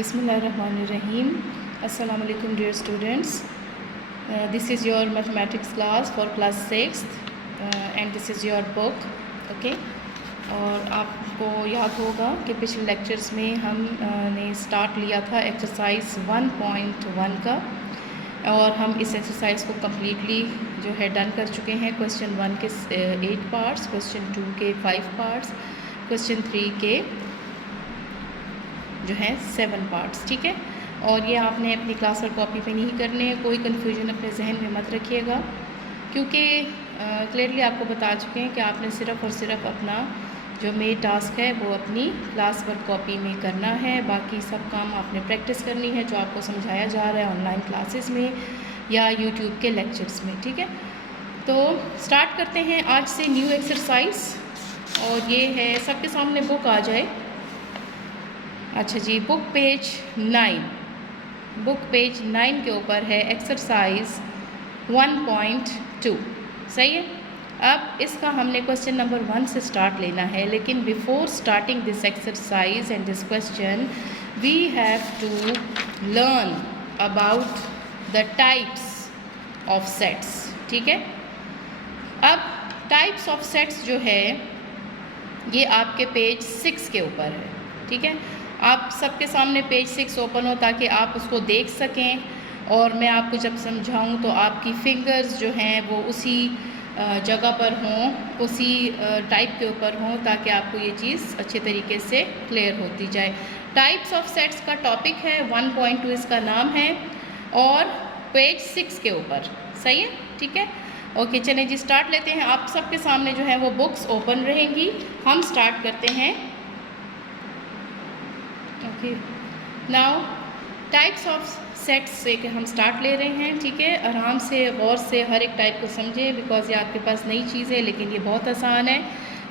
Bismillahirrahmanirrahim. Assalamu alaikum dear students. This is your mathematics class for class 6th and this is your book. Okay. और आपको याद होगा कि पिछले lectures में हमने स्टार्ट लिया था एक्सरसाइज 1.1 का और हम इस एक्सरसाइज को कम्प्लीटली जो है डन कर चुके हैं। क्वेश्चन 1 के 8 पार्ट्स, क्वेश्चन 2 के 5 पार्ट्स, क्वेश्चन 3 के जो है 7 पार्ट्स। ठीक है, और ये आपने अपनी क्लास और कॉपी पे नहीं करने हैं। कोई कन्फ्यूजन अपने जहन में मत रखिएगा क्योंकि क्लियरली आपको बता चुके हैं कि आपने सिर्फ़ और सिर्फ अपना जो मेन टास्क है वो अपनी क्लास वर्क कॉपी में करना है। बाकी सब काम आपने प्रैक्टिस करनी है जो आपको समझाया जा रहा है ऑनलाइन क्लासेस में या यूट्यूब के लेक्चर्स में। ठीक है, तो स्टार्ट करते हैं आज से न्यू एक्सरसाइज। और ये है, सबके सामने बुक आ जाए। अच्छा जी, बुक पेज 9 के ऊपर है एक्सरसाइज 1.2। सही है। अब इसका हमने क्वेश्चन नंबर 1 से स्टार्ट लेना है, लेकिन before starting this exercise and this question we have to learn about the types of sets. ठीक है, अब टाइप्स ऑफ सेट्स जो है ये आपके पेज 6 के ऊपर है। ठीक है, आप सबके सामने पेज 6 ओपन हो ताकि आप उसको देख सकें और मैं आपको जब समझाऊं तो आपकी फिंगर्स जो हैं वो उसी जगह पर हों, उसी टाइप के ऊपर हों ताकि आपको ये चीज़ अच्छे तरीके से क्लियर होती जाए। टाइप्स ऑफ सेट्स का टॉपिक है, 1.2 इसका नाम है और पेज 6 के ऊपर। सही है, ठीक है। ओके, चलें जी स्टार्ट लेते हैं। आप सबके सामने जो है वो बुक्स ओपन रहेंगी। हम स्टार्ट करते हैं। Okay, now types of sets से हम स्टार्ट ले रहे हैं। ठीक है, आराम से गौर से हर एक टाइप को समझें बिकॉज ये आपके पास नई चीज़ है लेकिन ये बहुत आसान है।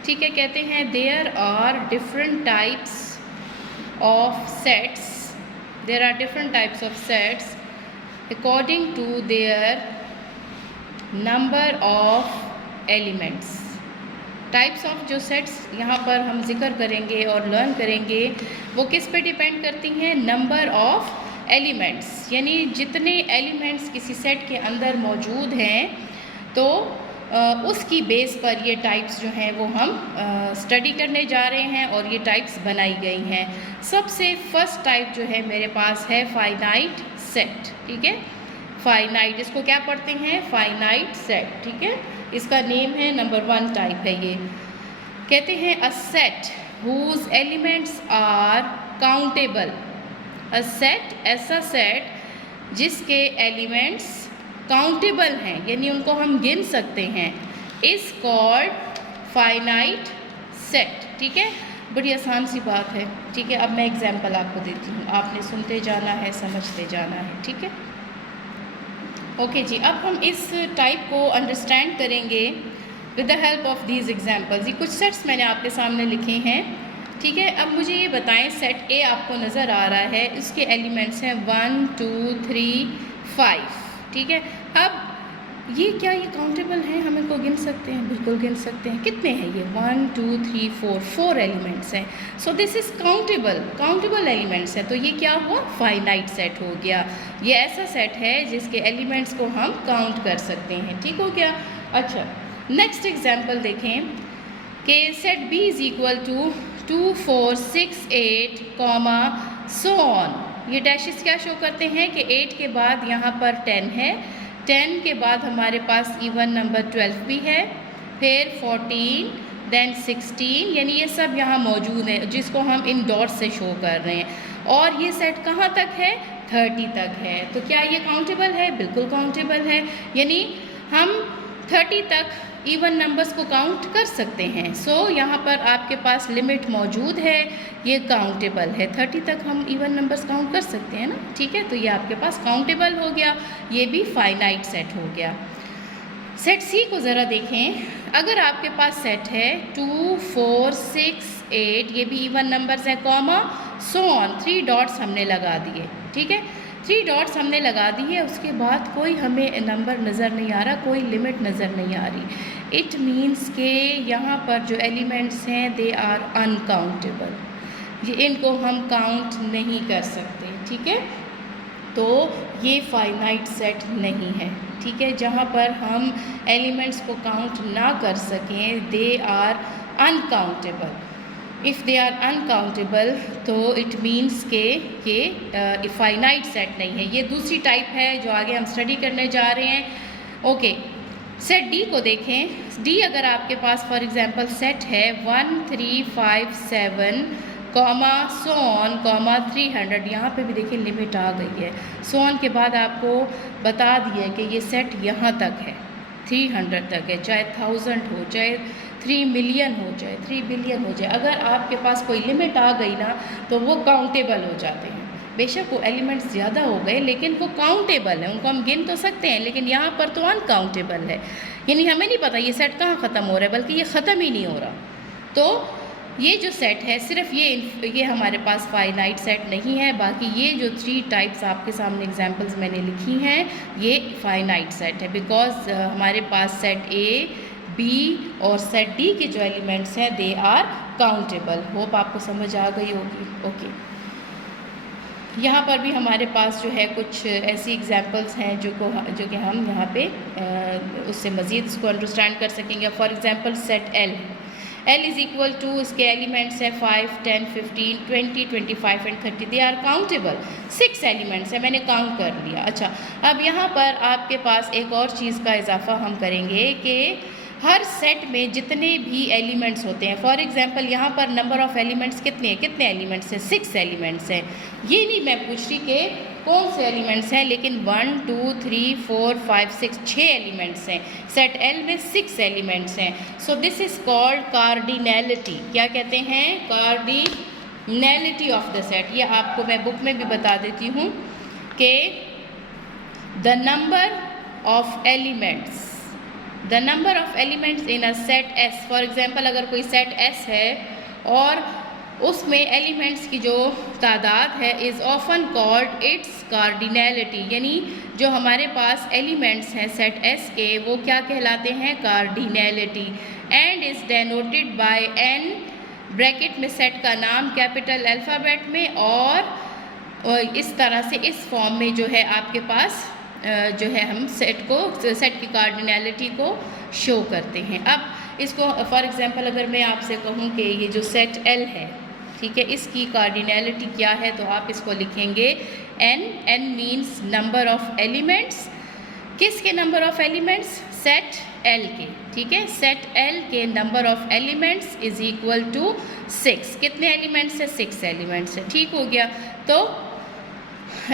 ठीक है, कहते हैं there are different types of sets, there are different types of sets according to their number of elements. Types of जो सेट्स यहाँ पर हम जिक्र करेंगे और लर्न करेंगे वो किस पे डिपेंड करती हैं? नंबर ऑफ एलिमेंट्स, यानी जितने एलिमेंट्स किसी सेट के अंदर मौजूद हैं तो उसकी बेस पर ये टाइप्स जो हैं वो हम स्टडी करने जा रहे हैं और ये टाइप्स बनाई गई हैं। सबसे फर्स्ट टाइप जो है मेरे पास है फाइनाइट सेट। ठीक है, फाइनाइट, इसको क्या पढ़ते हैं? Finite set. ठीक है, इसका नेम है नंबर 1 टाइप है ये। कहते हैं a set whose elements are countable. A set, ऐसा सेट जिसके एलिमेंट्स काउंटेबल हैं यानी उनको हम गिन सकते हैं, इज कॉल्ड फाइनाइट सेट। ठीक है, बड़ी आसान सी बात है। ठीक है, अब मैं एग्जांपल आपको देती हूँ, आपने सुनते जाना है, समझते जाना है। ठीक है, ओके जी, अब हम इस टाइप को अंडरस्टैंड करेंगे with the help of these examples. ये कुछ सेट्स मैंने आपके सामने लिखे हैं। ठीक है, अब मुझे ये बताएं, सेट ए आपको नज़र आ रहा है, इसके एलिमेंट्स हैं 1 2 3 5। ठीक है, अब ये क्या ये काउंटेबल हैं? हम इनको गिन सकते हैं, बिल्कुल गिन सकते हैं। कितने हैं ये? 1 2 3 4 एलिमेंट्स हैं। So this is countable elements है। तो ये क्या हुआ? फाइनाइट सेट हो गया। ये ऐसा सेट है जिसके एलिमेंट्स को हम काउंट कर सकते हैं। ठीक हो गया। अच्छा, नेक्स्ट एग्जाम्पल देखें कि set B is equal to 2 4 6 8 comma so on. ये डैशेस क्या शो करते हैं कि 8 के बाद यहाँ पर 10 है, 10 के बाद हमारे पास इवन नंबर 12 भी है, फिर 14 देन 16, यानी ये सब यहाँ मौजूद है जिसको हम इन डॉट्स से शो कर रहे हैं। और ये सेट कहाँ तक है? 30 तक है। तो क्या ये काउंटेबल है? बिल्कुल काउंटेबल है, यानी हम 30 तक इवन नंबर्स को काउंट कर सकते हैं। सो यहाँ पर आपके पास लिमिट मौजूद है, ये काउंटेबल है। 30 तक हम इवन नंबर्स काउंट कर सकते हैं ना। ठीक है, तो ये आपके पास काउंटेबल हो गया, ये भी फाइनाइट सेट हो गया। सेट सी को ज़रा देखें। अगर आपके पास सेट है 2 4 6 8, ये भी इवन नंबर्स हैं, कॉमा सो ऑन, 3 डॉट्स हमने लगा दिए। ठीक है, 3 डॉट्स हमने लगा दी है, उसके बाद कोई हमें नंबर नज़र नहीं आ रहा, कोई लिमिट नज़र नहीं आ रही। इट मीन्स के यहाँ पर जो एलिमेंट्स हैं दे आर अनकाउंटेबल। ये इनको हम काउंट नहीं कर सकते, ठीक है। तो ये फाइनाइट सेट नहीं है, ठीक है। जहाँ पर हम एलिमेंट्स को काउंट ना कर सकें, they are uncountable. If they are uncountable तो इट मीन्स के ये फाइनाइट सेट नहीं है। ये दूसरी टाइप है जो आगे हम स्टडी करने जा रहे हैं। ओके, सेट डी को देखें। डी अगर आपके पास फॉर एग्जांपल सेट है 1 3 5 7 कॉमा सोन कॉमा 300, यहाँ पे भी देखिए लिमिट आ गई है। सोन के बाद आपको बता दिया कि ये सेट यहाँ तक है, 300 तक है, चाहे 1000 हो, चाहे 3 मिलियन हो, चाहे 3 बिलियन हो जाए। अगर आपके पास कोई लिमिट आ गई ना तो वो काउंटेबल हो जाते हैं। बेशक वो एलिमेंट्स ज़्यादा हो गए लेकिन वो काउंटेबल है, उनको हम गिन तो सकते हैं, लेकिन यहाँ पर तो अनकाउंटेबल है। यानी हमें नहीं पता ये सेट कहाँ ख़त्म हो रहा है, बल्कि ये ख़त्म ही नहीं हो रहा। तो ये जो सेट है सिर्फ ये हमारे पास फाइनाइट सेट नहीं है। बाकी ये जो 3 टाइप्स आपके सामने एग्जांपल्स मैंने लिखी हैं ये फाइनाइट सेट है, बिकॉज हमारे पास सेट ए, बी और सेट डी के जो एलिमेंट्स हैं दे आर काउंटेबल। होप आपको समझ आ गई होगी। ओके, यहाँ पर भी हमारे पास जो है कुछ ऐसी एग्जांपल्स हैं जो कि हम यहाँ पे उससे मज़ीद इसको अंडरस्टैंड कर सकेंगे। For example set L is equal to, इसके एलिमेंट्स हैं 5 10 15 20 25 and 30। They are countable. 6 elements हैं, मैंने काउंट कर लिया। अच्छा, अब यहाँ पर आपके पास एक और चीज़ का इजाफा हम करेंगे कि हर सेट में जितने भी एलिमेंट्स होते हैं, फॉर एग्जांपल यहाँ पर नंबर ऑफ़ एलिमेंट्स कितने एलिमेंट्स हैं? 6 एलिमेंट्स हैं। ये नहीं मैं पूछ रही कि कौन से एलिमेंट्स हैं, लेकिन 1 2 3 4 5 6 6 एलिमेंट्स हैं। सेट एल में 6 एलिमेंट्स हैं। So this is called cardinality. क्या कहते हैं? Cardinality of the set. ये आपको मैं बुक में भी बता देती हूँ कि the number of elements in a set S. For example अगर कोई सेट एस है और उसमें एलिमेंट्स की जो तादाद है is often called its cardinality. यानी जो हमारे पास एलिमेंट्स हैं सेट एस के वो क्या कहलाते हैं? Cardinality. And is denoted by n, bracket में सेट का नाम कैपिटल अल्फ़ाबेट में, और इस तरह से इस फॉर्म में जो है आपके पास जो है हम सेट की कार्डिनैलिटी को शो करते हैं। अब इसको फॉर एग्जांपल अगर मैं आपसे कहूँ कि ये जो सेट एल है, ठीक है, इसकी कार्डिनैलिटी क्या है, तो आप इसको लिखेंगे N means number of elements. किसके number of elements? Set L के, ठीक है। सेट एल के number of elements is equal to 6। कितने एलिमेंट्स है? 6 एलिमेंट्स है। ठीक हो गया। तो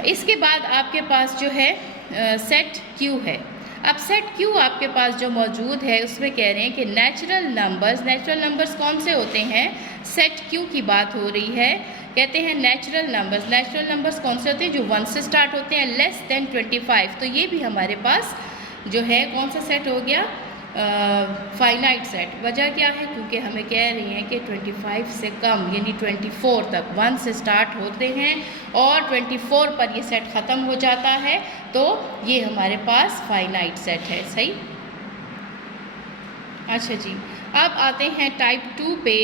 इसके बाद आपके पास जो है सेट क्यू है। अब सेट क्यू आपके पास जो मौजूद है उसमें कह रहे हैं कि नेचुरल नंबर्स कौन से होते हैं? सेट क्यू की बात हो रही है। कहते हैं नेचुरल नंबर्स कौन से होते हैं? जो 1 से स्टार्ट होते हैं, लेस देन 25। तो ये भी हमारे पास जो है कौन सा सेट हो गया? Finite set. वजह क्या है? क्योंकि हमें कह रही हैं कि 25 से कम यानी 24 तक 1 से स्टार्ट होते हैं और 24 पर ये सेट ख़त्म हो जाता है, तो ये हमारे पास फाइनाइट सेट है। सही। अच्छा जी, अब आते हैं टाइप 2 पे।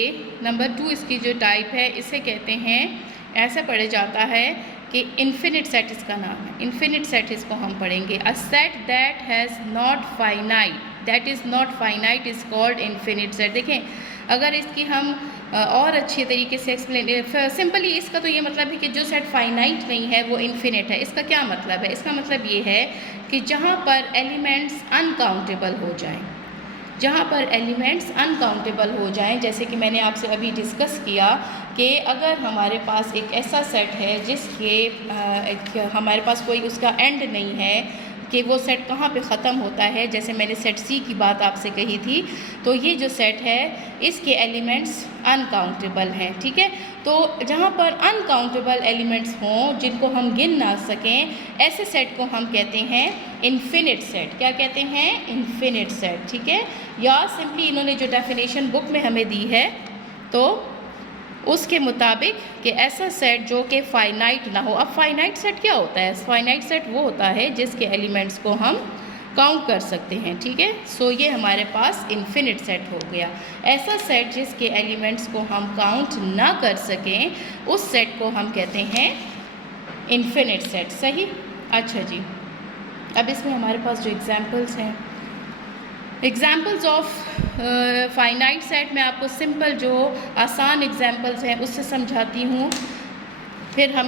नंबर 2 इसकी जो टाइप है इसे कहते हैं, ऐसा पढ़ा जाता है कि इन्फिनिट सेट इसका नाम है। इन्फिनिट सेट इसको हम पढ़ेंगे। A set that has not finite that is not finite is called infinite set. देखें, अगर इसकी हम और अच्छे तरीके से एक्सप्लेन, सिंपली इसका तो ये मतलब है कि जो सेट फाइनाइट नहीं है वो इन्फिनिट है। इसका क्या मतलब है? इसका मतलब ये है कि जहाँ पर एलिमेंट्स अनकाउंटेबल हो जाएं, जैसे कि मैंने आपसे अभी डिस्कस किया कि अगर हमारे पास एक ऐसा सेट है जिसके हमारे पास कोई उसका एंड नहीं है कि वो सेट कहाँ पे ख़त्म होता है, जैसे मैंने सेट सी की बात आपसे कही थी, तो ये जो सेट है इसके एलिमेंट्स अनकाउंटेबल हैं। ठीक है, तो जहाँ पर अनकाउंटेबल एलिमेंट्स हों जिनको हम गिन ना सकें, ऐसे सेट को हम कहते हैं इन्फिनिट सेट। क्या कहते हैं? Infinite set. ठीक है, या सिंपली इन्होंने जो डेफिनेशन बुक में हमें दी है तो उसके मुताबिक कि ऐसा सेट जो कि फ़ाइनाइट ना हो। अब फ़ाइनाइट सेट क्या होता है? फ़ाइनाइट सेट वो होता है जिसके एलिमेंट्स को हम काउंट कर सकते हैं, ठीक है। सो ये हमारे पास इन्फिनिट सेट हो गया। ऐसा सेट जिसके एलिमेंट्स को हम काउंट ना कर सकें, उस सेट को हम कहते हैं इन्फिनिट सेट। सही। अच्छा जी, अब इसमें हमारे पास जो एग्जांपल्स हैं, एग्जांपल्स ऑफ फाइनाइट सेट, मैं आपको सिंपल जो आसान एग्जांपल्स हैं उससे समझाती हूँ। फिर हम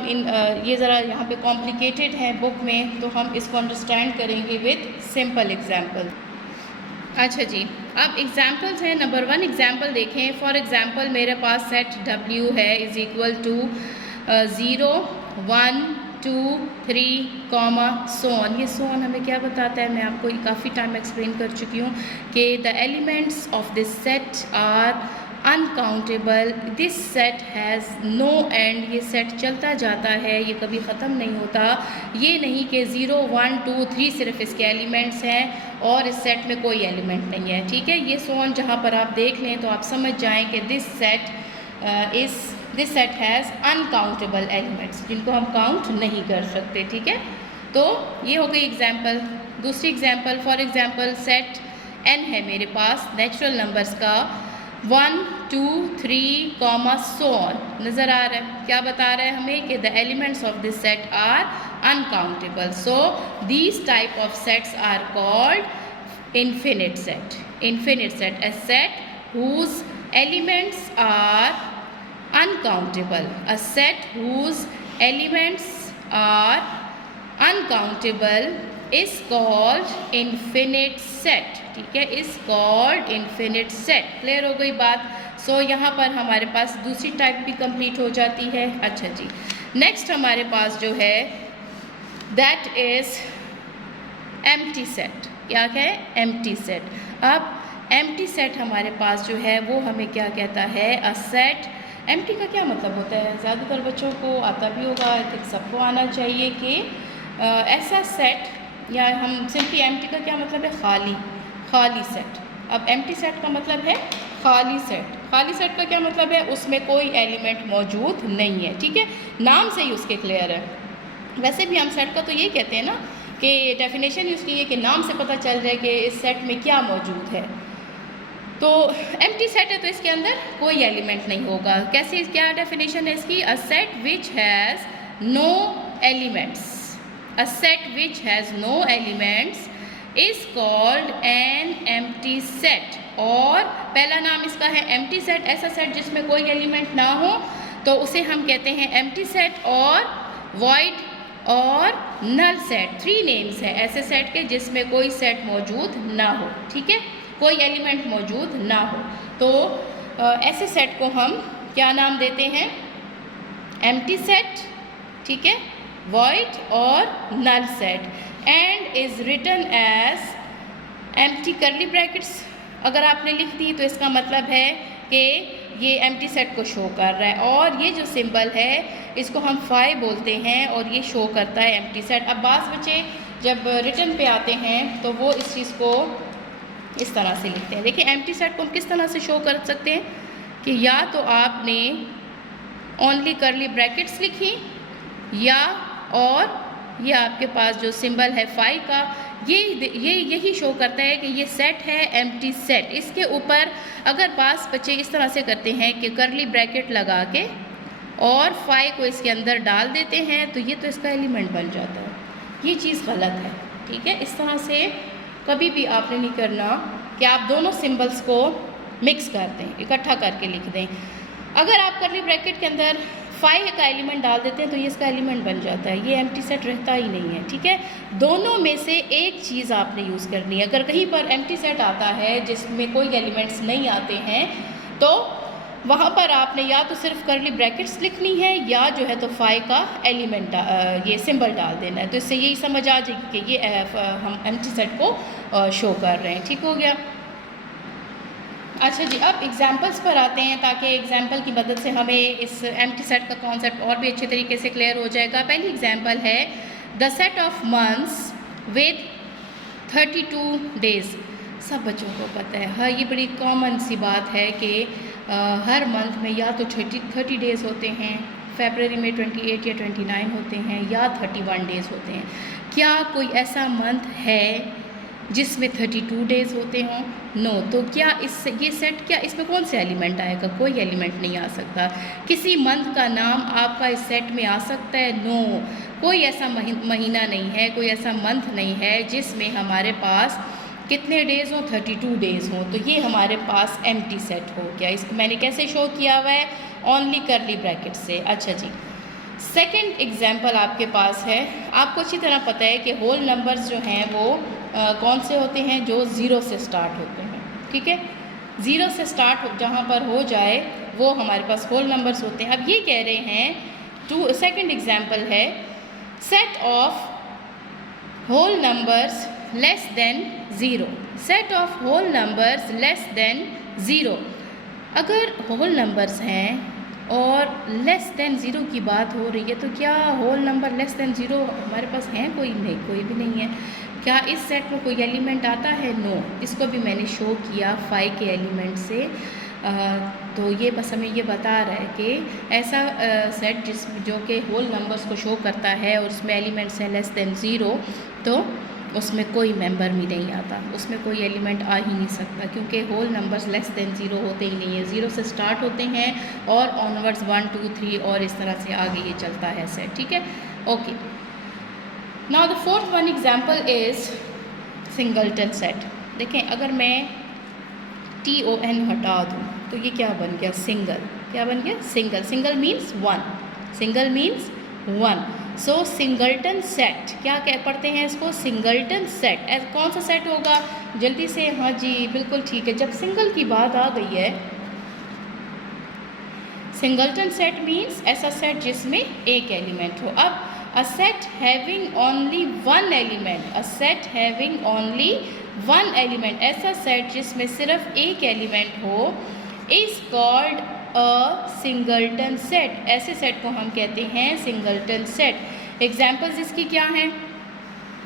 ये ज़रा यहाँ पे कॉम्प्लिकेटेड है बुक में, तो हम इसको अंडरस्टैंड करेंगे विद सिंपल एग्जांपल। अच्छा जी, अब एग्जांपल्स हैं। नंबर 1 एग्जांपल देखें। फॉर एग्जांपल मेरे पास सेट W है is equal to 0 1 2 3 so on. ये सो ऑन हमें क्या बताता है? मैं आपको काफ़ी टाइम एक्सप्लेन कर चुकी हूँ कि the elements of this set are uncountable, this set has no end. ये सेट चलता जाता है, ये कभी ख़त्म नहीं होता। ये नहीं कि 0 1 2 3 सिर्फ इसके एलिमेंट्स हैं और इस सेट में कोई एलिमेंट नहीं है, ठीक है। ये सो ऑन जहाँ पर आप देख लें तो आप समझ जाएं कि this set has uncountable elements, जिनको हम काउंट नहीं कर सकते, ठीक है। तो ये हो गई एग्जाम्पल। दूसरी example, for example set n है मेरे पास नेचुरल नंबर्स का 1 2 3 सो ऑन। नज़र आ रहा है? क्या बता रहा है हमें कि the elements of this set are uncountable. So these type of sets are called infinite set. Infinite set, a set whose elements are uncountable. A set whose elements are uncountable is called infinite set. ठीक है, is called infinite set. Clear हो गई बात? सो यहाँ पर हमारे पास दूसरी type भी कंप्लीट हो जाती है। अच्छा जी, नेक्स्ट हमारे पास जो है दैट इज एम्प्टी सेट। क्या है? Empty set. अब एम्प्टी सेट हमारे पास जो है वो हमें क्या कहता है? A set. एम्प्टी का क्या मतलब होता है? ज़्यादातर बच्चों को आता भी होगा, आई थिंक सबको आना चाहिए कि ऐसा सेट, या हम सिंपली एम्प्टी का क्या मतलब है? खाली, खाली सेट। अब एम्प्टी सेट का मतलब है खाली सेट। खाली सेट का क्या मतलब है? उसमें कोई एलिमेंट मौजूद नहीं है, ठीक है। नाम से ही उसके क्लियर है। वैसे भी हम सेट का तो ये कहते हैं ना कि डेफिनेशन यूज़ की है कि नाम से पता चल जाए कि इस सेट में क्या मौजूद है। तो एम्प्टी सेट है तो इसके अंदर कोई एलिमेंट नहीं होगा। कैसे, क्या डेफिनेशन है इसकी? A set which has no elements, a set which has no elements is called an empty set. और पहला नाम इसका है एम्प्टी सेट। ऐसा सेट जिसमें कोई एलिमेंट ना हो तो उसे हम कहते हैं एम्प्टी सेट। और वॉइड और नल सेट, 3 नेम्स हैं ऐसे सेट के जिसमें कोई सेट मौजूद ना हो, ठीक है, कोई एलिमेंट मौजूद ना हो। तो ऐसे सेट को हम क्या नाम देते हैं? एम्प्टी सेट, ठीक है, वॉइड और null set. And is written as empty curly brackets अगर आपने लिख दी तो इसका मतलब है कि ये एम्प्टी सेट को शो कर रहा है। और ये जो सिंबल है इसको हम फाई बोलते हैं और ये शो करता है एम्प्टी सेट। अब बाज़ बच्चे जब रिटन पे आते हैं तो वो इस चीज़ को इस तरह से लिखते हैं। देखिए एम्प्टी सेट को हम किस तरह से शो कर सकते हैं कि या तो आपने ओनली करली ब्रैकेट्स लिखी, या और ये आपके पास जो सिंबल है फाई का, यही शो करता है कि ये सेट है एम्प्टी सेट। इसके ऊपर अगर पास बच्चे इस तरह से करते हैं कि करली ब्रैकेट लगा के और फाई को इसके अंदर डाल देते हैं तो ये तो इसका एलिमेंट बन जाता है। ये चीज़ गलत है, ठीक है। इस तरह से कभी भी आपने नहीं करना कि आप दोनों सिंबल्स को मिक्स कर दें, इकट्ठा करके लिख दें। अगर आप करली ब्रैकेट के अंदर फाई का एलिमेंट डाल देते हैं तो ये इसका एलिमेंट बन जाता है, ये एम्प्टी सेट रहता ही नहीं है, ठीक है। दोनों में से एक चीज़ आपने यूज़ करनी है। अगर कहीं पर एम्प्टी सेट आता है जिसमें कोई एलिमेंट्स नहीं आते हैं तो वहाँ पर आपने या तो सिर्फ करली ब्रैकेट्स लिखनी है या जो है तो फाई का एलिमेंट ये सिंबल डाल देना है। तो इससे यही समझ आ जाएगी कि ये हम एम्प्टी सेट को शो कर रहे हैं, ठीक हो गया। अच्छा जी, अब एग्जांपल्स पर आते हैं ताकि एग्जांपल की मदद से हमें इस एम्प्टी सेट का कॉन्सेप्ट और भी अच्छे तरीके से क्लियर हो जाएगा। पहली एग्जांपल है the set of months with 32 days. सब बच्चों को पता है, हाँ, ये बड़ी कॉमन सी बात है कि हर मंथ में या तो 30 डेज़ होते हैं, फरवरी में 28 या 29 होते हैं, या 31 डेज़ होते हैं। क्या कोई ऐसा मंथ है जिसमें 32 डेज़ होते हों? नो। तो क्या ये सेट, क्या इसमें कौन से एलिमेंट आएगा? कोई एलिमेंट नहीं आ सकता। किसी मंथ का नाम आपका इस सेट में आ सकता है? नो। कोई ऐसा महीना नहीं है, कोई ऐसा मंथ नहीं है जिसमें हमारे पास कितने डेज़ हों? 32 डेज़ हों। तो ये हमारे पास एम्प्टी सेट हो गया। इसको मैंने कैसे शो किया हुआ है? ओनली करली ब्रैकेट से। अच्छा जी, सेकंड एग्जाम्पल आपके पास है। आपको अच्छी तरह पता है कि होल नंबर्स जो हैं वो कौन से होते हैं? जो ज़ीरो से स्टार्ट होते हैं, ठीक है। ज़ीरो से स्टार्ट जहाँ पर हो जाए वो हमारे पास होल नंबर्स होते हैं। अब ये कह रहे हैं, सेकंड एग्जाम्पल है, set of whole numbers less than zero. Set of whole numbers less than zero. अगर होल नंबर्स हैं और लेस देन ज़ीरो की बात हो रही है, तो क्या whole number less than zero हमारे पास हैं? कोई नहीं, कोई भी नहीं है। क्या इस सेट में कोई एलिमेंट आता है? नो। इसको भी मैंने शो किया 5 के एलिमेंट से। तो ये बस हमें ये बता रहा है कि ऐसा सेट जो कि होल नंबर्स को शो करता है और उसमें एलिमेंट्स हैं लेस देन ज़ीरो, तो उसमें कोई मेंबर भी नहीं आता, उसमें कोई एलिमेंट आ ही नहीं सकता, क्योंकि whole numbers less than zero होते ही नहीं है। ज़ीरो से स्टार्ट होते हैं और ऑनवर्ड्स 1 2 3 और इस तरह से आगे ये चलता है सेट, ठीक है। Okay, now the fourth one example is singleton set. देखें, अगर मैं TON हटा दूँ तो ये क्या बन गया? सिंगल। क्या बन गया? Single. Single means one. Single means one. So singleton set, क्या कह पढ़ते हैं इसको? Singleton set. कौन सा सेट होगा? जल्दी से, हाँ जी बिल्कुल ठीक है। जब सिंगल की बात आ गई है, सिंगलटन सेट मीन्स ऐसा सेट जिसमें एक एलिमेंट हो। अब a set having only one element, a set having only one element, ऐसा सेट जिसमें सिर्फ एक एलिमेंट हो, is called a singleton set. ऐसे सेट को हम कहते हैं सिंगलटन सेट। एग्जाम्पल्स इसकी क्या हैं?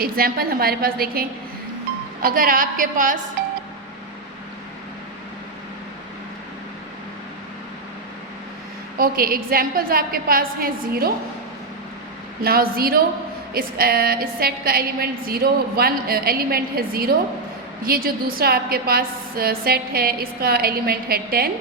एग्जाम्पल हमारे पास देखें, अगर आपके पास एग्जाम्पल्स आपके पास हैं ज़ीरो। नाउ ज़ीरो, इस सेट का एलिमेंट ज़ीरो, वन एलिमेंट है ज़ीरो। ये जो दूसरा आपके पास सेट है इसका एलिमेंट है 10,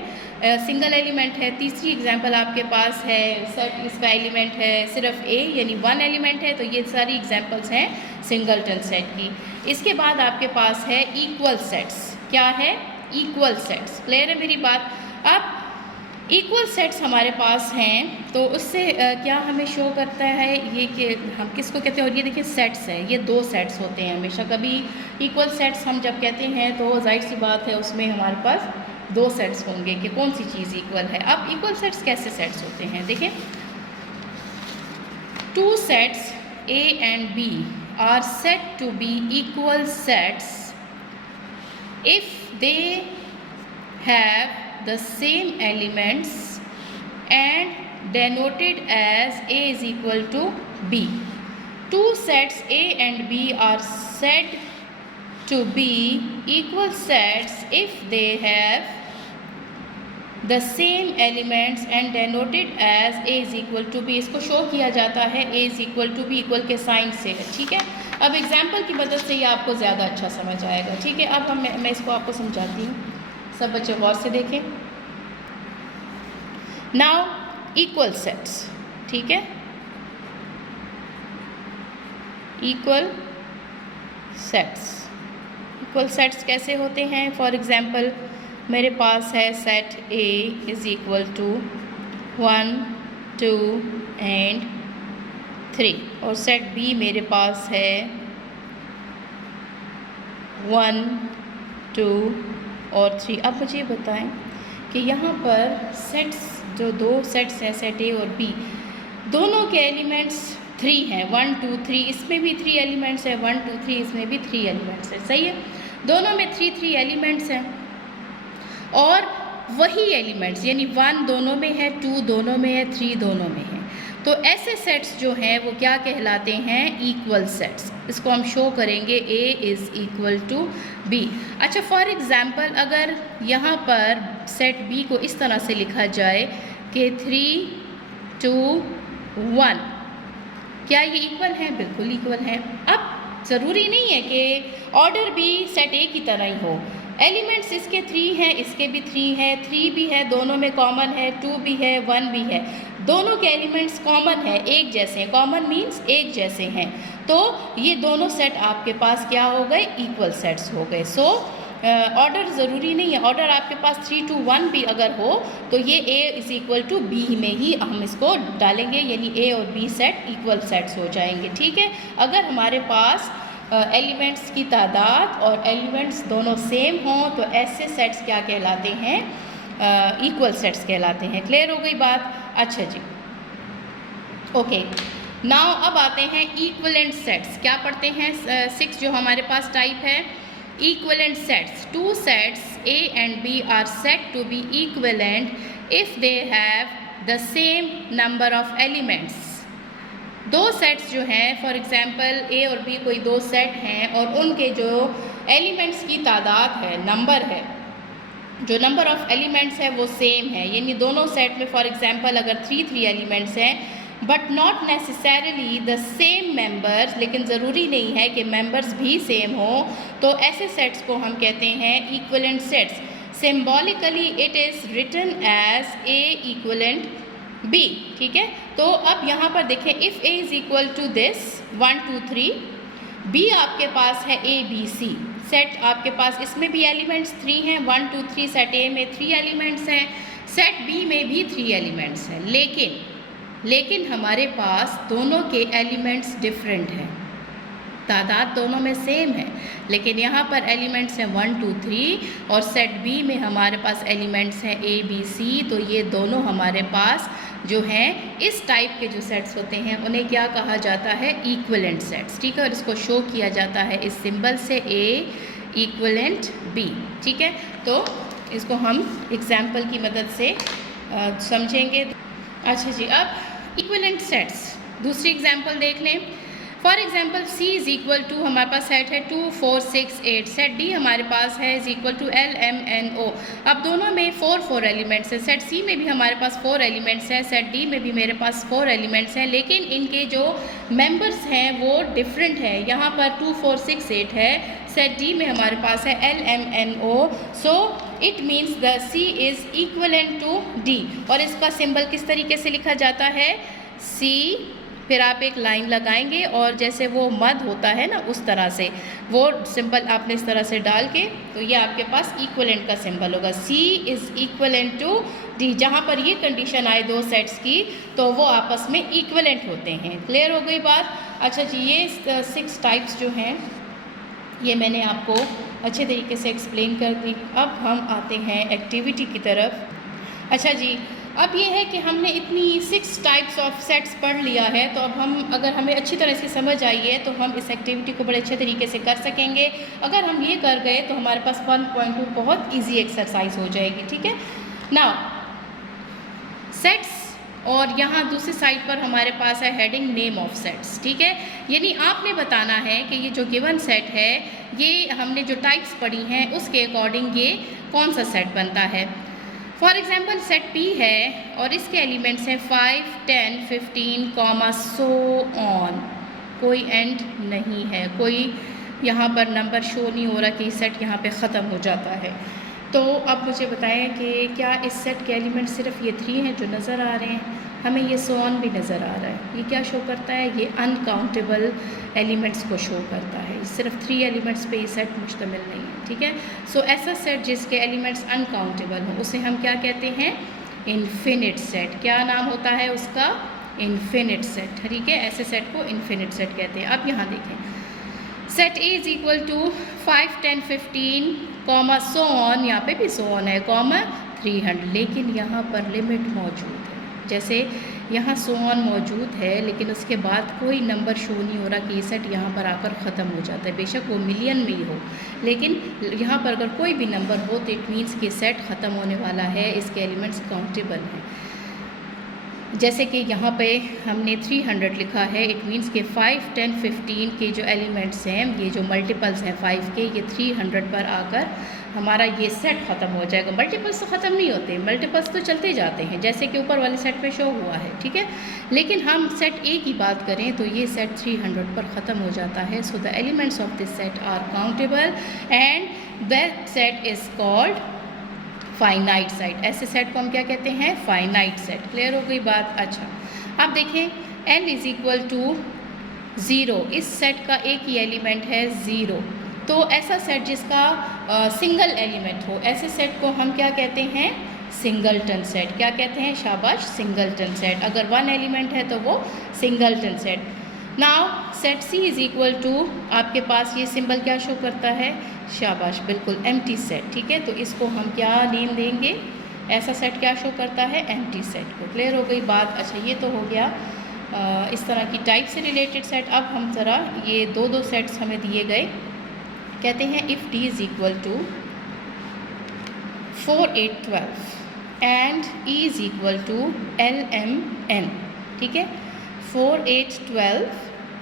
सिंगल एलिमेंट है। तीसरी एग्जांपल आपके पास है सेट, इसका एलिमेंट है सिर्फ ए, यानी वन एलिमेंट है। तो ये सारी एग्जांपल्स हैं सिंगलटन सेट की। इसके बाद आपके पास है इक्वल सेट्स। क्या है? Equal sets. क्लियर है मेरी बात? अब इक्वल सेट्स हमारे पास हैं तो उससे क्या हमें शो करता है ये कि हम किसको कहते हैं? और ये देखिए सेट्स है, ये दो सेट्स होते हैं हमेशा। कभी इक्वल सेट्स हम जब कहते हैं तो जाहिर सी बात है उसमें हमारे पास दो सेट्स होंगे कि कौन सी चीज़ इक्वल है। अब इक्वल सेट्स कैसे सेट्स होते हैं? देखिए, two sets A and B are said to be equal sets if they have the same elements and denoted as A is equal to B. Two sets A and B are said to be equal sets if they have the same elements and denoted as A is equal to B. इसको show किया जाता है A is equal to B equal के sign से, ठीक है। अब example की मदद से ये आपको ज़्यादा अच्छा समझ आएगा, ठीक है। अब मैं इसको आपको समझाती हूँ, सब बच्चे गौर से देखें। नाउ इक्वल सेट्स, ठीक है, इक्वल सेट्स। इक्वल सेट्स कैसे होते हैं? फॉर एग्जांपल मेरे पास है set A is equal to 1 2 and 3 और सेट B मेरे पास है 1 2 और 3। अब मुझे बताएं कि यहाँ पर सेट्स, जो दो सेट्स हैं सेट A और B, दोनों के एलिमेंट्स 3 हैं, 1 2 3। इसमें भी 3 एलिमेंट्स हैं, 1 2 3, इसमें भी 3 एलिमेंट्स हैं, सही है। दोनों में 3 3 एलिमेंट्स हैं और वही एलिमेंट्स यानी 1 दोनों में है, 2 दोनों में है, 3 दोनों में है। तो ऐसे सेट्स जो हैं वो क्या कहलाते हैं? Equal sets. इसको हम शो करेंगे A is equal to B। अच्छा, फॉर एग्ज़ाम्पल अगर यहाँ पर सेट B को इस तरह से लिखा जाए कि 3 2 1, क्या ये इक्वल है? बिल्कुल इक्वल है। अब ज़रूरी नहीं है कि ऑर्डर भी सेट ए की तरह ही हो। एलिमेंट्स इसके 3 हैं, इसके भी 3 हैं, 3 भी है, दोनों में कॉमन है, 2 भी है, 1 भी है, दोनों के एलिमेंट्स कॉमन है, एक जैसे हैं। कॉमन मीन्स एक जैसे हैं, तो ये दोनों सेट आपके पास क्या हो गए, इक्वल सेट्स हो गए। सो ऑर्डर ज़रूरी नहीं है, ऑर्डर आपके पास 3 to 1 भी अगर हो तो ये A is equal to B में ही हम इसको डालेंगे, यानी A और B सेट इक्वल सेट्स हो जाएंगे, ठीक है। अगर हमारे पास एलिमेंट्स की तादाद और एलिमेंट्स दोनों सेम हों तो ऐसे सेट्स क्या कहलाते हैं, इक्वल सेट्स कहलाते हैं। क्लियर हो गई बात? अच्छा जी, ओके। नाउ अब आते हैं इक्विवेलेंट सेट्स। क्या पढ़ते हैं? 6 जो हमारे पास टाइप है equivalent sets. 2 sets A and B are said to be equivalent if they have the same number of elements। 2 sets जो हैं, फॉर एग्जांपल A और B कोई 2 सेट हैं और उनके जो एलिमेंट्स की तादाद है, नंबर है, जो नंबर ऑफ़ एलिमेंट्स है वो सेम है, यानी दोनों सेट में फॉर एग्जांपल अगर 3 एलिमेंट्स हैं but not necessarily the same members, लेकिन ज़रूरी नहीं है कि मेंबर्स भी सेम हो, तो ऐसे सेट्स को हम कहते हैं equivalent sets. Symbolically it is written as A equivalent B, ठीक है। तो अब यहाँ पर देखें, if A is equal to this 1 2 3, B आपके पास है A B C सेट, आपके पास इसमें भी एलिमेंट्स 3 हैं, 1 2 3 सेट A में 3 एलिमेंट्स हैं, सेट B में भी 3 एलिमेंट्स हैं, लेकिन हमारे पास दोनों के एलिमेंट्स डिफरेंट हैं, तादाद दोनों में सेम है, लेकिन यहाँ पर एलिमेंट्स हैं 1 2 3 और सेट B में हमारे पास एलिमेंट्स हैं A B C, तो ये दोनों हमारे पास जो हैं इस टाइप के जो सेट्स होते हैं उन्हें क्या कहा जाता है, इक्विवेलेंट सेट्स, ठीक है। और इसको शो किया जाता है इस सिंबल से A इक्विवेलेंट B, ठीक है। तो इसको हम एग्जाम्पल की मदद से समझेंगे। अच्छा जी, अब इक्विवेलेंट सेट्स दूसरी एग्जाम्पल देख लें। For example C is equal to, हमारे पास सेट है 2 4 6 8, सेट D हमारे पास है is equal to L M N O। अब दोनों में 4 एलिमेंट्स हैं, सेट C में भी हमारे पास 4 एलिमेंट्स हैं, सेट D में भी मेरे पास 4 एलिमेंट्स हैं, लेकिन इनके जो मेंबर्स हैं वो डिफरेंट है। यहाँ पर 2 4 6 8 है, सेट D में हमारे पास है L M N O, so it means the C is equivalent to D। और इसका सिंबल किस तरीके से लिखा जाता है, C, फिर आप एक लाइन लगाएंगे और जैसे वो मद होता है ना उस तरह से वो सिंबल आपने इस तरह से डाल के, तो ये आपके पास इक्विवेलेंट का सिंबल होगा, C is equivalent to D। जहाँ पर ये कंडीशन आए 2 सेट्स की तो वो आपस में इक्विवेलेंट होते हैं। क्लियर हो गई बात? अच्छा जी, ये 6 टाइप्स जो हैं ये मैंने आपको अच्छे तरीके से एक्सप्लेन कर दी। अब हम आते हैं एक्टिविटी की तरफ। अच्छा जी, अब ये है कि हमने इतनी 6 टाइप्स ऑफ सेट्स पढ़ लिया है, तो अब हम, अगर हमें अच्छी तरह से समझ आई है तो हम इस एक्टिविटी को बड़े अच्छे तरीके से कर सकेंगे। अगर हम ये कर गए तो हमारे पास 1.2 बहुत इजी एक्सरसाइज हो जाएगी, ठीक है। नाउ सेट्स, और यहाँ दूसरी साइड पर हमारे पास है हेडिंग नेम ऑफ सेट्स, ठीक है। यानी आपने बताना है कि ये जो गिवन सेट है, ये हमने जो टाइप्स पढ़ी हैं उसके अकॉर्डिंग ये कौन सा सेट बनता है। फॉर एग्जाम्पल सेट P है और इसके एलिमेंट्स हैं 5 10 15, सो ऑन, कोई एंड नहीं है, कोई यहाँ पर नंबर शो नहीं हो रहा कि सेट यहाँ पे ख़त्म हो जाता है। तो अब मुझे बताएं कि क्या इस सेट के एलिमेंट सिर्फ ये 3 हैं जो नज़र आ रहे हैं, हमें ये सो ऑन भी नज़र आ रहा है, ये क्या शो करता है, ये अनकाउंटेबल एलिमेंट्स को शो करता है, सिर्फ 3 एलिमेंट्स पे ये सेट मुश्तमिल नहीं है, ठीक है। सो ऐसा सेट जिसके एलिमेंट्स अनकाउंटेबल हों उसे हम क्या कहते हैं, इन्फिनिट सेट। क्या नाम होता है उसका, इन्फिनिट सेट, ठीक है। ऐसे सेट को इन्फिनिट सेट कहते हैं। अब यहाँ देखें, set A is equal to 5 10 15, so on, यहाँ पे भी सो ऑन है, 300, लेकिन यहाँ पर लिमिट मौजूद है। जैसे यहाँ सो ऑन मौजूद है लेकिन उसके बाद कोई नंबर शो नहीं हो रहा कि ये सेट यहाँ पर आकर ख़त्म हो जाता है, बेशक वो मिलियन में ही हो, लेकिन यहाँ पर अगर कोई भी नंबर हो तो इट मीन्स कि सेट ख़त्म होने वाला है, इसके एलिमेंट्स काउंटेबल हैं। जैसे कि यहाँ पे हमने 300 लिखा है, इट मीन्स के 5, 10, 15 के जो एलिमेंट्स हैं, ये जो मल्टीपल्स हैं 5 के, ये 300 पर आकर हमारा ये सेट ख़त्म हो जाएगा। मल्टीपल्स तो ख़त्म नहीं होते, मल्टीपल्स तो चलते जाते हैं, जैसे कि ऊपर वाले सेट पे शो हुआ है, ठीक है। लेकिन हम सेट ए की बात करें तो ये सेट 300 पर ख़त्म हो जाता है। So the elements of this set are countable and that set is called finite set. ऐसे सेट को हम क्या कहते हैं? Finite set. क्लियर हो गई बात? अच्छा, अब देखें n इज़ इक्वल टू 0, इस सेट का एक ही एलिमेंट है 0। तो ऐसा सेट जिसका सिंगल एलिमेंट हो, ऐसे सेट को हम क्या कहते हैं? Singleton set. क्या कहते हैं? शाबाश, सिंगलटन सेट। अगर 1 एलिमेंट है तो वो singleton set. Now set C is equal to, आपके पास ये सिंबल क्या शो करता है? शाबाश, बिल्कुल एम्प्टी सेट, ठीक है। तो इसको हम क्या नेम देंगे? ऐसा सेट क्या शो करता है? एम्प्टी सेट को। क्लियर हो गई बात? अच्छा, ये तो हो गया इस तरह की टाइप से रिलेटेड सेट। अब हम ज़रा ये दो सेट्स हमें दिए गए, कहते हैं if D is equal to 4, 8, 12 and E is equal to LMN, ठीक है। 4, 8, 12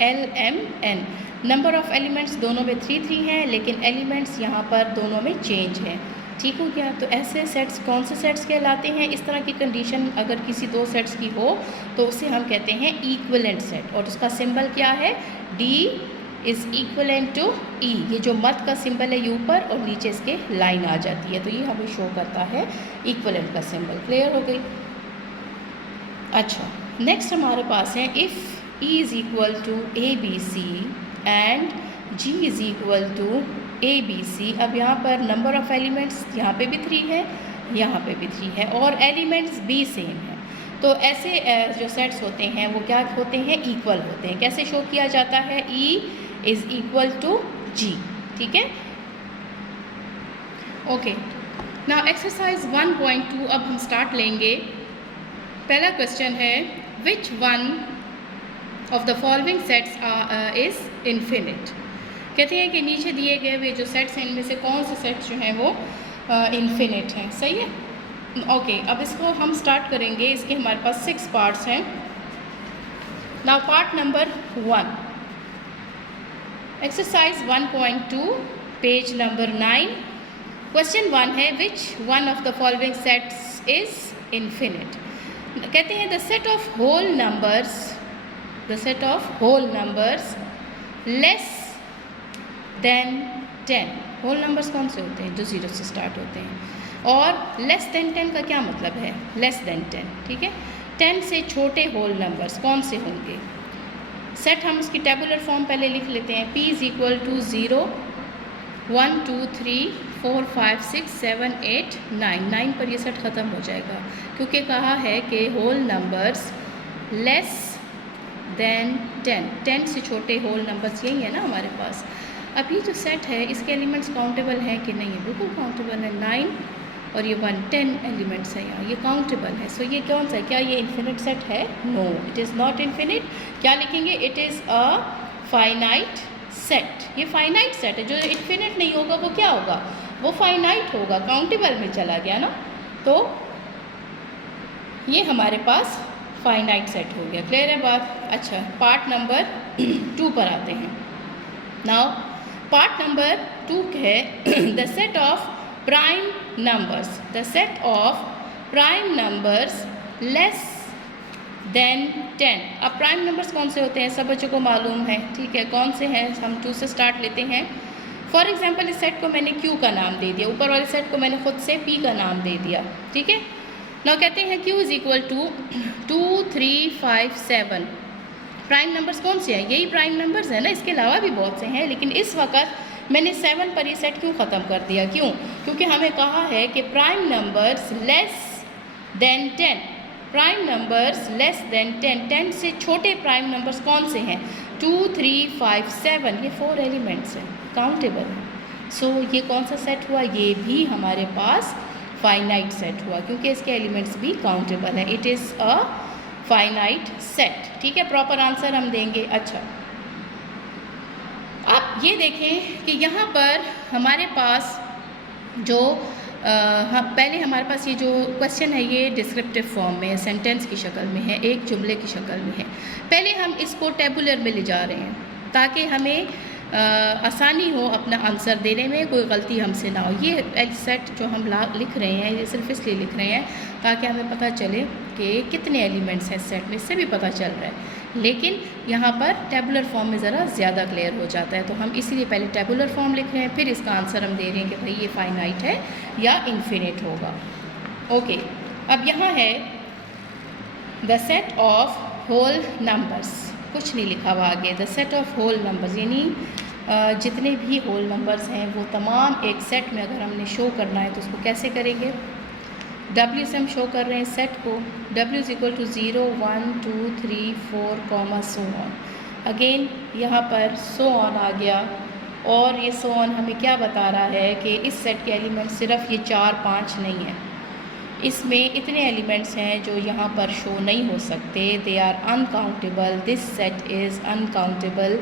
LMN। नंबर ऑफ़ एलिमेंट्स दोनों में 3, 3 हैं, लेकिन एलिमेंट्स यहाँ पर दोनों में चेंज है, ठीक हो गया। तो ऐसे सेट्स कौन से सेट्स कहलाते हैं? इस तरह की कंडीशन अगर किसी 2 सेट्स की हो तो उसे हम कहते हैं इक्विवेलेंट सेट, और उसका सिंबल क्या है? D is equivalent to E। ये जो मत का सिंबल है ये ऊपर और नीचे इसके लाइन आ जाती है, तो ये हमें शो करता है इक्विवेलेंट का सिंबल। क्लियर हो गई? अच्छा, नेक्स्ट हमारे पास है if E is equal to ABC and G is equal to ABC। अब यहाँ पर नंबर ऑफ़ एलिमेंट्स यहाँ पे भी 3 है, यहाँ पे भी 3 है, और एलिमेंट्स भी सेम है। तो ऐसे जो सेट्स होते हैं वो क्या होते हैं? इक्वल होते हैं। कैसे शो किया जाता है? E is equal to G, ठीक है। ओके, नाउ एक्सरसाइज 1.2 अब हम स्टार्ट लेंगे। पहला क्वेश्चन है, which one of the following sets is infinite. कहते हैं कि नीचे दिए गए हुए जो सेट्स हैं इनमें से कौन से सेट्स जो हैं वो इन्फिनिट हैं। सही है? ओके, अब इसको हम स्टार्ट करेंगे। इसके हमारे पास 6 पार्ट्स हैं। Now part number 1, exercise 1.2 page number 9। Question 1 है, which one of the following sets is infinite. कहते हैं the set of whole numbers less than 10। Whole numbers कौन से होते हैं? जो 0 से स्टार्ट होते हैं। और लेस देन 10 का क्या मतलब है? लेस देन 10, ठीक है। 10 से छोटे होल नंबर्स कौन से होंगे? सेट हम उसकी टेबुलर फॉर्म पहले लिख लेते हैं। P is equal to 0, 1, 2, 3, 4, 5, 6, 7, 8, 9। 9 पर ये सेट ख़त्म हो जाएगा, क्योंकि कहा है कि होल नंबर्स लेस देन 10। 10 से छोटे होल नंबर्स यही है ना हमारे पास। अब ये जो सेट है इसके एलिमेंट्स काउंटेबल हैं कि नहीं है? बिल्कुल काउंटेबल है। 9 और ये 1, 10 एलिमेंट्स हैं यहाँ, ये काउंटेबल है। सो ये कौन सा है? क्या ये इन्फिनिट सेट है? No, it is not infinite. क्या लिखेंगे? It is a finite set. ये फाइनाइट सेट है। जो इन्फिनिट नहीं होगा वो क्या होगा? वो फाइनाइट होगा, काउंटेबल में चला गया ना। तो ये हमारे पास फाइनाइट सेट हो गया। क्लियर है बात? अच्छा, पार्ट नंबर 2 पर आते हैं। नाउ पार्ट नंबर 2 है the set of prime numbers. The set of prime numbers less than 10। अब प्राइम नंबर्स कौन से होते हैं? सब बच्चों को मालूम है, ठीक है। कौन से हैं? हम 2 से स्टार्ट लेते हैं। फॉर एग्जाम्पल इस सेट को मैंने Q का नाम दे दिया, ऊपर वाले सेट को मैंने खुद से P का नाम दे दिया, ठीक है। नाउ कहते हैं Q is equal to 2, 3, 5, 7। Prime numbers कौन से हैं? यही प्राइम नंबर्स हैं ना, इसके अलावा भी बहुत से हैं, लेकिन इस वक्त मैंने 7 पर ये सेट क्यों ख़त्म कर दिया? क्यों? क्योंकि हमें कहा है कि prime numbers less than 10। Prime numbers less than 10। 10 से छोटे प्राइम नंबर्स कौन से हैं? 2, 3, 5, 7। ये 4 एलिमेंट्स हैं, काउंटेबल है। सो ये कौन सा सेट हुआ? ये भी हमारे पास फाइनाइट सेट हुआ, क्योंकि इसके एलिमेंट्स भी काउंटेबल है। It is a finite set, ठीक है। प्रॉपर आंसर हम देंगे। अच्छा, आप ये देखें कि यहाँ पर हमारे पास जो हाँ, पहले हमारे पास ये जो क्वेश्चन है ये डिस्क्रिप्टिव फॉर्म में है, सेंटेंस की शक्ल में है, एक जुमले की शक्ल में है। पहले हम इसको टेबुलर में ले जा रहे हैं ताकि हमें आसानी हो अपना आंसर देने में, कोई गलती हमसे ना हो। ये सेट जो हम लिख रहे हैं ये सिर्फ इसलिए लिख रहे हैं ताकि हमें पता चले कि कितने एलिमेंट्स हैं सेट में, इससे भी पता चल रहा है। लेकिन यहाँ पर टेबुलर फॉर्म में ज़रा ज़्यादा क्लियर हो जाता है, तो हम इसीलिए पहले टेबुलर फॉर्म लिख रहे हैं, फिर इसका आंसर हम दे रहे हैं कि भाई ये फाइनाइट है या इन्फिनिट होगा। ओके, अब यहाँ है the set of whole numbers, कुछ नहीं लिखा हुआ आगे। The set of whole numbers यानी जितने भी होल नंबर्स हैं वो तमाम एक सेट में अगर हमने शो करना है तो उसको कैसे करेंगे। W से हम शो कर रहे हैं सेट को, W is equal to 0 1 2 3 4 so on. Again यहाँ पर सो ऑन आ गया, और ये सो ऑन हमें क्या बता रहा है कि इस सेट के एलिमेंट सिर्फ ये 4 5 नहीं है, इसमें इतने एलिमेंट्स हैं जो यहाँ पर शो नहीं हो सकते। They are uncountable, this set is uncountable,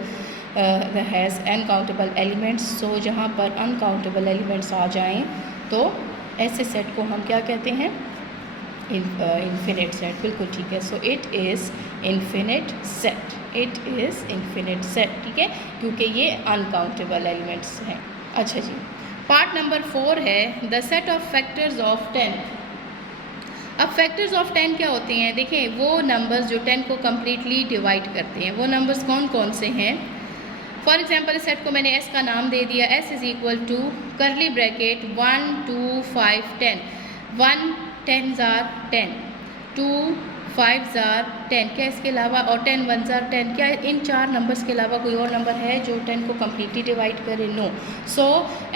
has uncountable elements. So जहाँ पर अनकाउंटेबल एलिमेंट्स आ जाएं तो ऐसे सेट को हम क्या कहते हैं, इन्फिनिट सेट। बिल्कुल ठीक है। So it is infinite set, it is infinite set, ठीक है, क्योंकि ये अनकाउंटेबल एलिमेंट्स हैं। अच्छा जी, पार्ट नंबर 4 है the set of factors of 10। अब फैक्टर्स ऑफ 10 क्या होते हैं? देखें, वो नंबर्स जो 10 को कम्प्लीटली डिवाइड करते हैं, वो नंबर्स कौन कौन से हैं। फॉर एग्जाम्पल इस सेट को मैंने S का नाम दे दिया, S is equal to curly bracket 1 2 5 10। 1 10 ज़ार 10, 2 5 ज़ार 10, क्या इसके अलावा, और 10 1 ज़ार 10, क्या इन 4 नंबर्स के अलावा कोई और नंबर है जो 10 को कम्प्लीटली डिवाइड करे? नो। सो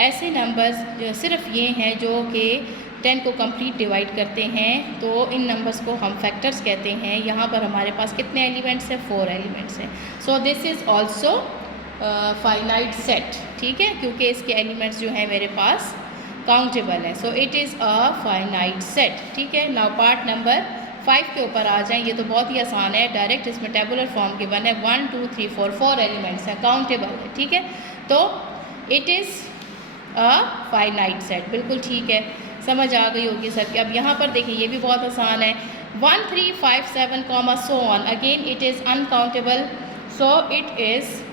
ऐसे नंबर्स सिर्फ ये हैं जो कि 10 को कंप्लीट डिवाइड करते हैं, तो इन नंबर्स को हम फैक्टर्स कहते हैं। यहाँ पर हमारे पास कितने एलिमेंट्स हैं? 4 एलिमेंट्स हैं। So this is also finite set, ठीक है, क्योंकि इसके एलिमेंट्स जो हैं मेरे पास काउंटेबल हैं। So it is a finite set, ठीक है। नाउ पार्ट नंबर 5 के ऊपर आ जाएं। ये तो बहुत ही आसान है, डायरेक्ट इसमें टेबुलर फॉर्म गिवन है। 1 2 3 4 एलिमेंट्स हैं, काउंटेबल है, ठीक है। तो it is a finite set, बिल्कुल ठीक है, समझ आ गई होगी सर कि। अब यहाँ पर देखिए ये भी बहुत आसान है, 1 3 5 7 सो on. Again it is uncountable, so it is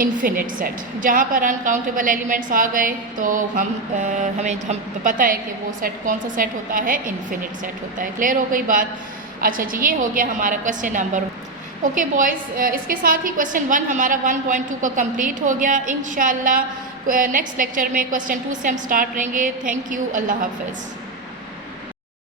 infinite set. जहाँ पर अनकाउंटेबल एलिमेंट्स आ गए तो हमें पता है कि वो सेट कौन सा सेट होता है, इन्फिनिट सेट होता है। क्लियर हो गई बात? अच्छा जी, ये हो गया हमारा क्वेश्चन नंबर। ओके बॉयज़, इसके साथ ही क्वेश्चन 1 हमारा 1.2 का कंप्लीट हो गया। इंशाल्लाह नेक्स्ट लेक्चर में क्वेश्चन 2 से हम स्टार्ट करेंगे। थैंक यू, अल्लाह हाफ़िज़।